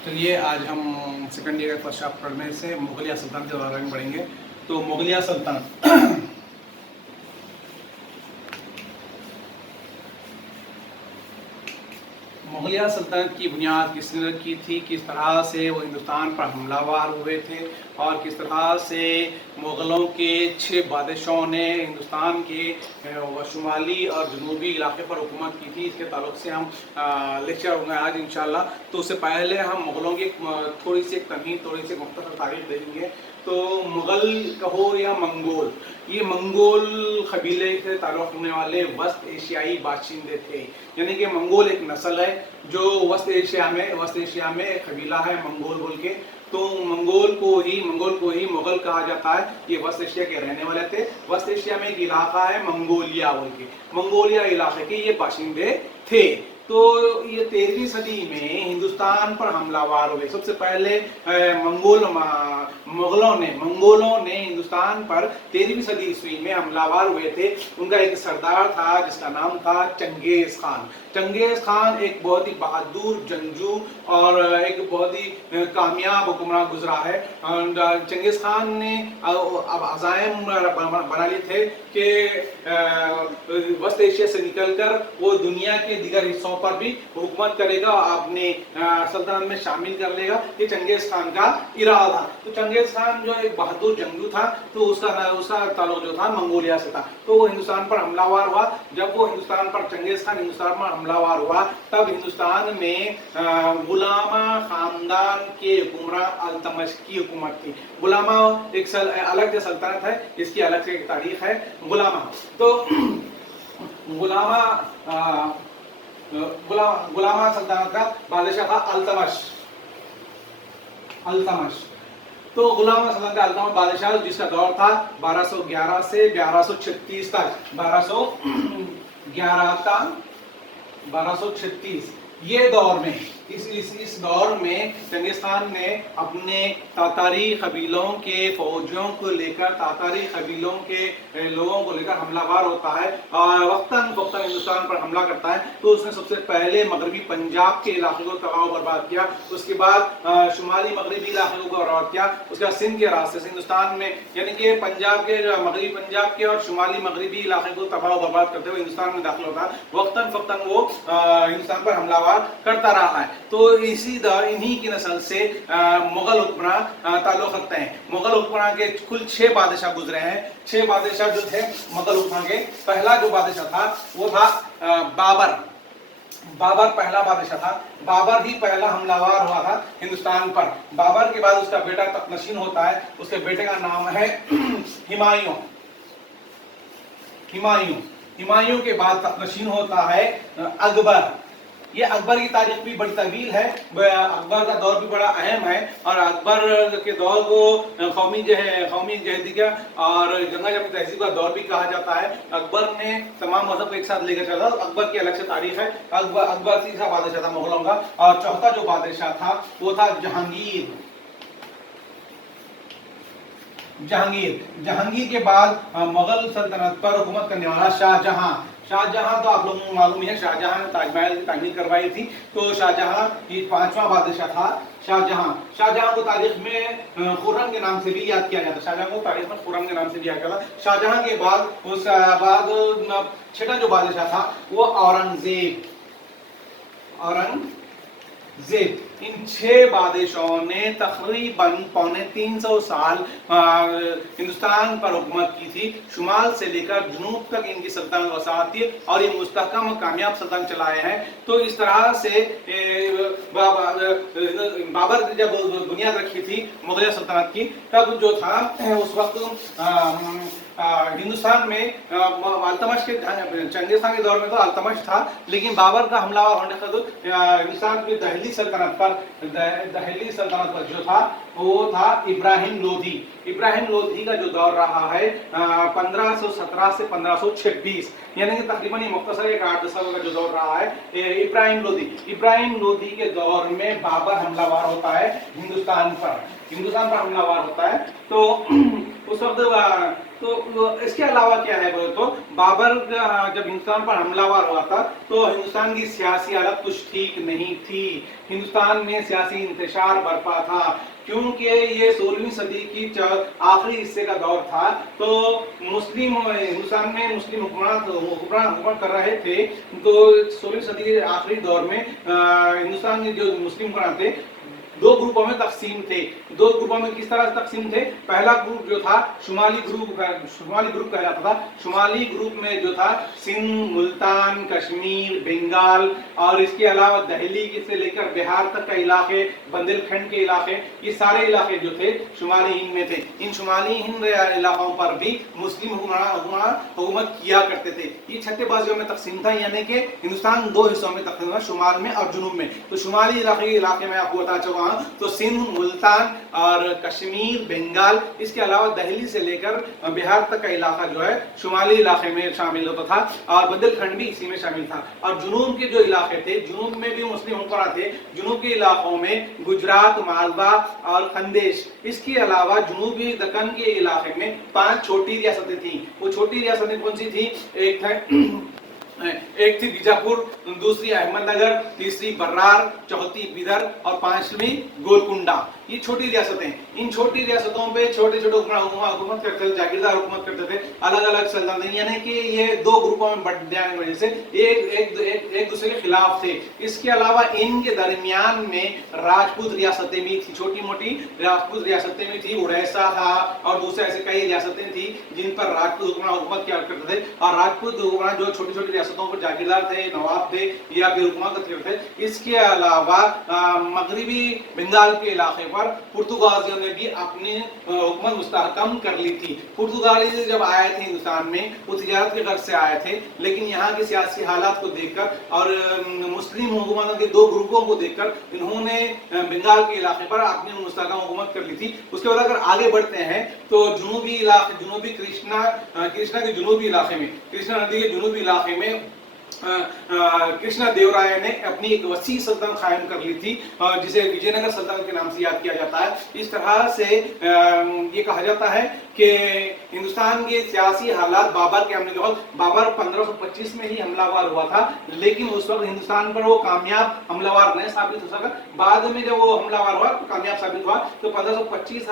चलिए आज हम सेकंड ईयर का फर्स्ट हाफ पढ़ने से मुगलिया सल्तनत के बारे में पढ़ेंगे। तो मुगलिया सल्तनत मुगलिया सल्तनत की बुनियाद किसने रखी थी, किस तरह से वो हिंदुस्तान पर हमलावर हुए थे और किस तरह से मुग़लों के 6 बादशाहों ने हिंदुस्तान के शुमाली और जनूबी इलाके पर हुकूमत की थी, इसके ताल्लुक से हम लेक्चर होंगे आज इंशाल्लाह। तो उससे पहले हम मुग़लों की थोड़ी सी तमहीद, थोड़ी सी मुख्तसर तारीख देखेंगे। तो मुग़ल कहो या मंगोल, ये मंगोल कबीले से ताल्लुक़ रखने वाले वस्त एशियाई बाशिंदे थे। यानी कि मंगोल एक नस्ल है जो वस्त एशिया में एक कबीला है मंगोल बोल के। तो मंगोल को ही मुग़ल कहा जाता है। ये वस्त एशिया के रहने वाले थे। वस्त एशिया में एक इलाका है मंगोलिया बोल के, मंगोलिया इलाके के ये बाशिंदे थे। तो ये 13वीं सदी में हिंदुस्तान पर हमलावर हुए। सबसे पहले मंगोलों ने हिंदुस्तान पर 13वीं सदी ईस्वी में हमलावर हुए थे। उनका एक सरदार था जिसका नाम था चंगेज खान। चंगेज खान एक बहुत ही बहादुर जंगजू और एक बहुत ही कामयाब हुक्मरान गुजरा है। चंगेज खान ने अब अज़ाइम बना लिए थे कि वस्त एशिया से निकलकर वो दुनिया के दीगर हिस्सों पर भी हुकूमत करेगा, अपने सल्तनत में शामिल कर लेगा। ये चंगेज खान का इरादा था। तो चंगेज खान जो एक बहादुर जंगजू था, तो उसका ताल्लुक जो था मंगोलिया से था। तो वो हिंदुस्तान पर हमलावर हुआ। जब वो चंगेज खान हिंदुस्तान पर हमलावर हुआ, तब हिंदुस्तान में गुलामा खानदान के हुक्मरान अल्तमश की हुकूमत थी। गुलामा एक अलग सल्तनत है, इसकी अलग से एक तारीख है। गुलामा सल्तनत का बादशाह था अल्तमश। तो गुलामा सल्तनत का अल्तमश बादशाह जिसका दौर था 1211 से 1236 तक, 1236 ये दौर में इस दौर में चंगेज खान ने अपने तातारी कबीलों के फौजियों को लेकर, तातारी कबीलों के लोगों को लेकर हमलावर होता है और वक्तन फक्तन हिंदुस्तान पर हमला करता है। तो उसने सबसे पहले मगरबी पंजाब के इलाके को तबाह बर्बाद किया। उसके बाद शुमाली मगरबी इलाके को बर्बाद किया। उसके बाद सिंध के रास्ते से हिंदुस्तान में, यानी कि पंजाब के मगरबी पंजाब के और शुमाली मगरबी इलाके को तबाह बर्बाद करते हुए हिंदुस्तान में दाखिल होता है। वक्तन फक्तन वो हिंदुस्तान पर हमलावर करता रहा है। तो इन्हीं की नस्ल से मुगल हुक्मरान ताल्लुक़ रखते हैं। मुगल हुक्मरान के कुल 6 बादशाह गुजरे हैं। 6 बादशाह जो थे मुगल हुक्मरान के, पहला जो बादशाह था वो था बाबर पहला बादशाह था। बाबर ही पहला हमलावर हुआ था हिंदुस्तान पर। बाबर के बाद उसका बेटा तख्तनशीन होता है। उसके बेटे का नाम है हिमायूं के बाद तख्तनशीन होता है अकबर। ये अकबर की तारीख भी बड़ी तवील है। अकबर का दौर भी बड़ा अहम है और अकबर के दौर को कौमी जहदीगा और जंगा जमनी तहजीब का दौर भी कहा जाता है। अकबर ने तमाम मजहब को एक साथ लेकर चला। अकबर की अलग से तारीख है। अकबर तीसरा बादशाह था मुगलों का। और चौथा जो बादशाह था वो था जहांगीर के बाद मुगल सल्तनत पर हुकूमत करने वाला शाहजहां तो आप लोगों को मालूम है, शाहजहां ने ताजमहल की तामीर करवाई थी। तो शाहजहां ये 5वां बादशाह था। शाहजहां को तारीख में खुर्रम के नाम से भी याद किया जाता है। शाहजहां के बाद छठा जो बादशाह था वो औरंगजेब। इन 6 बादशाहों ने तकरीबन 350 साल हिंदुस्तान पर हुकूमत की थी। शुमाल से लेकर जनूब तक इनकी सल्तनत वसाअत थी और ये मुस्तहकम और कामयाब सल्तनत चलाए हैं। तो इस तरह से बाबर ने जब बुनियाद रखी थी मुगलिया सल्तनत की, तब जो था उस वक्त हिंदुस्तान में अल्तमश के चंगेज खान के दौर में तो अल्तमश था, लेकिन बाबर का हमलावर होने का तो हिंदुस्तान की दहली सल्तनत पर जो था वो था इब्राहिम लोधी का जो दौर रहा है 1517 से 1526, यानी कि तकरीबन तकरीबन एक 8 साल का जो दौर रहा है इब्राहिम लोधी के दौर में बाबर हमलावर होता है हिंदुस्तान पर हमलावर होता है। तो उस वक्त तो इसके अलावा क्या है बोले तो बाबर जब हिंदुस्तान पर हमलावर हुआ था तो हिंदुस्तान की सियासी हालत कुछ ठीक नहीं थी। हिंदुस्तान में सियासी इंतशार बरपा था, क्योंकि ये 16वीं सदी की आखिरी हिस्से का दौर था। तो मुस्लिम हिंदुस्तान में मुस्लिम हुक्मरान कर रहे थे। तो 16वीं सदी के आखिरी दौर में हिंदुस्तान के जो मुस्लिम हुक्मरान थे दो ग्रुपों में तकसीम थे। दो ग्रुपों में किस तरह से तकसीम थे? पहला ग्रुप जो था शुमाली ग्रुप कहलाता था। शुमाली ग्रुप में जो था सिंध, मुल्तान, कश्मीर, बंगाल और इसके अलावा दिल्ली से लेकर बिहार तक का इलाके, बुंदेलखंड के इलाके, ये सारे इलाके जो थे शुमाली हिंद में थे। इन शुमाली हिंद इलाकों पर भी मुस्लिम हुकूमत किया करते थे। ये छत्तेबाजियों में तकसीम था, यानी कि हिंदुस्तान दो हिस्सों में तकसीम था, शुमाल में और जुनूब में। तो शुमाली इलाके में आपको बता चुका हूं, तो सिंध, मुल्तान और कश्मीर, बंगाल, इसके अलावा दिल्ली से लेकर बिहार तक का इलाका जो है शुमाली इलाके में शामिल होता था और बुंदेलखंड भी इसी में शामिल था। और जुनूब के जो इलाके थे, जुनूब में भी मुस्लिम हुक्मरान थे। जुनूब के इलाकों में गुजरात, मालवा और खंडेश, इसके अलावा जुनूबी दक्कन के इलाके में 5 छोटी रियासतें थी। वो छोटी रियासतें कौन सी थी? एक थी बीजापुर, दूसरी अहमदनगर, तीसरी बर्रार, चौथी बिदर और पांचवी गोलकुंडा। ये छोटी रियासतें, इन छोटी रियासतों पे छोटे छोटे हुकूमत करते थे, जागीरदार हुकूमत करते थे, अलग अलग सल्तनतें, यानी कि ये दो ग्रुपों में बंट जाने की वजह से एक दूसरे के खिलाफ थे। इसके अलावा इनके दरमियान में राजपूत रियासतें भी थी, छोटी मोटी राजपूत रियासतें भी थी। उड़ीसा था और दूसरे ऐसे कई रियासतें थी जिन पर राजपूत हुक्मरान हुकूमत किया करते थे। और राजपूत हुक्मरान जो छोटी छोटी रियासतों पर जागीरदार थे, नवाब थे या फिर हुकूमत करते थे। इसके अलावा मगरबी बंगाल के इलाके पर पुर्तगालियों ने भी अपनी हुकूमत मुस्तहकम कर ली थी। पुर्तगाली जब आए थे हिंदुस्तान में, वो तिजारत के गर्ज से आए थे, लेकिन यहाँ के सियासी हालात को देखकर और मुस्लिम हुकूमतों के दो ग्रुपों को देखकर इन्होंने बंगाल के इलाके पर अपनी मुस्तहकम हुकूमत कर ली थी। उसके बाद अगर आगे बढ़ते हैं तो जुनूबी कृष्णा के जुनूबी इलाके में, कृष्णा नदी के जुनूबी इलाके में कृष्णा देव राय ने अपनी एक वसी सल्तनत कायम कर ली थी, जिसे विजयनगर सल्तनत के नाम से याद किया जाता है। इस तरह से ये कहा जाता है कि हिंदुस्तान के सियासी हालात बाबर के हमले के बाद, बाबर 1525 में ही हमलावर हुआ था, लेकिन उस वक्त हिंदुस्तान पर वो कामयाब हमलावर नहीं साबित हो सका। बाद में जब वो हमलावर हुआ तो कामयाब साबित हुआ। तो 1525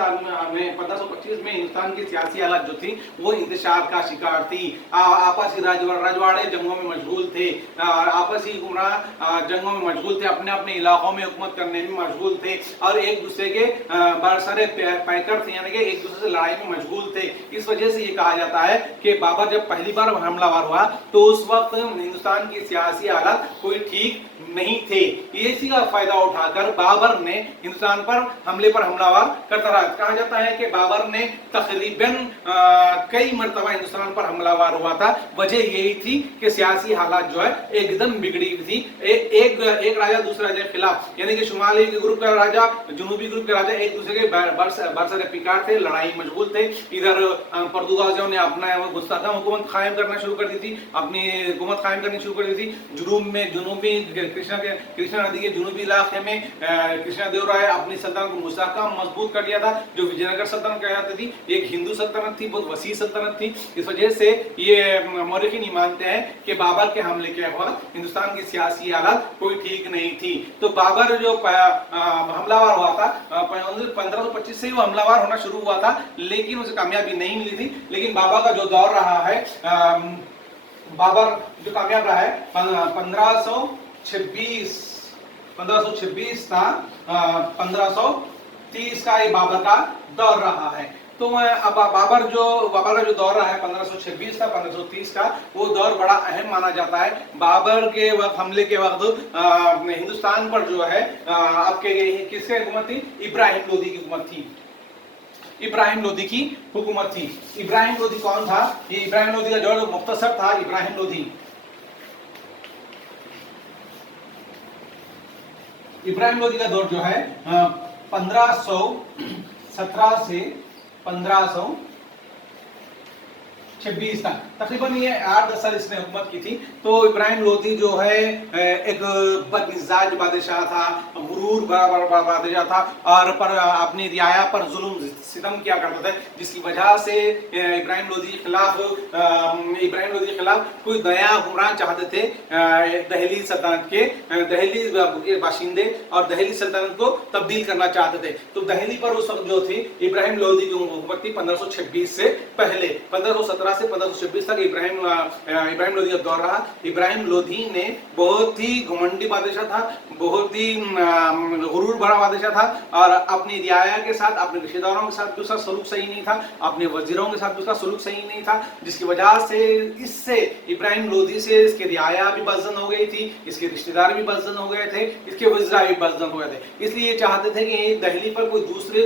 में हिंदुस्तान की सियासी हालत जो थी वो इंतशार का शिकार थी। आपसी रजवाड़े जंगों में मशगूल थे, आपसी हुक्मरान जंगों में मशगूल थे, अपने अपने इलाकों में हुकूमत करने में मशगूल थे और एक दूसरे के बरसरे पैकर थे, यानी कि एक दूसरे से लड़ाई में मशगूल थे। इस वजह से ये कहा जाता है कि बाबर जब पहली बार हमलावर हुआ तो उस वक्त हिंदुस्तान की सियासी हालत कोई ठीक नहीं थे। इसी का फायदा उठाकर बाबर ने हिंदुस्तान पर हमलावर करता रहा। कहा जाता है कि बाबर ने तकरीबन कई मरतबा हिंदुस्तान पर हमलावर हुआ था। वजह यही थी कि सियासी हालात जो है एकदम बिगड़ी हुई थी। एक राजा दूसरे राजा के खिलाफ, यानी कि शुमाली ग्रुप का राजा, जुनूबी ग्रुप के राजा एक दूसरे के बरसरे पिकार थे, लड़ाई मशगूल थे। इधर पुर्तगालियों ने अपना मुस्तहकम हुकूमत कायम करना शुरू कर दी थी, अपनी हुकूमत कायम करनी शुरू कर दी थी। जुनूबी कृष्णा नदी के जुनूबी इलाके में कृष्णा देव राय अपनी सल्तनत को मुस्तहकम मजबूत कर लिया था, जो विजयनगर सल्तनत कहलाती थी। एक हिंदू सल्तनत थी, बहुत वसी सल्तनत थी। इस वजह से ये मौरखीन नहीं मानते हैं कि बाबर के हमले के बाद हिंदुस्तान की सियासी हालत कोई ठीक नहीं थी। तो बाबर जो हमलावर हुआ था 1525 से ही वो हमलावर होना शुरू हुआ था, लेकिन उसे कामयाबी नहीं मिली थी। लेकिन बाबर का जो दौर रहा है, बाबर जो कामयाब रहा है 1526 था, 1530 का ये बाबर का दौर रहा है। तो अब बाबर का जो दौर रहा है 1526 का 1530 का, वो दौर बड़ा अहम माना जाता है। बाबर के वक्त हमले के वक्त हिंदुस्तान पर जो है आपके किसकी हुकूमत थी? इब्राहिम लोदी की हुकूमत थी। इब्राहिम लोदी की हुकूमत थी। इब्राहिम लोदी कौन था? ये इब्राहिम लोदी का जो मुख्तसर था, इब्राहिम लोदी का दौर जो है 1517 से 1500 1926 तक, तकरीबन ये 8-10 साल इसने हुकूमत की थी। तो इब्राहिम लोदी जो है एक बदमिजाज बादशाह था, गुरूर भरा बादशाह था, और पर अपनी रियाया पर जुल्म सितम किया करता था, जिसकी वजह से इब्राहिम लोदी के खिलाफ कोई नया हुक्मरान चाहते थे। दहली सल्तनत के दहली बाशिंदे और दहली सल्तनत को तब्दील करना चाहते थे। तो दहली पर उस वक्त जो थी इब्राहिम लोदी की हुकूमत थी 1526 से पहले। 1517 से 1526 तक इब्राहिम लोदी का दौर रहा। इब्राहिम लोदी ने बहुत ही घमंडी बादशाह था, बहुत ही गुरूर भरा बादशाह था, और अपनी रियाया के साथ, अपने रिश्तेदारों के साथ भी उसका सलूक सही नहीं था, अपने वजीरों के साथ भी उसका सलूक सही नहीं था, जिसकी वजह से इससे इब्राहिम लोदी से इसके रियाया भी बदजन हो गई थी, इसके रिश्तेदार भी बदजन हो गए थे, इसके वज़रा भी बदजन हो गए थे। इसलिए ये चाहते थे कि दहली पर कोई दूसरे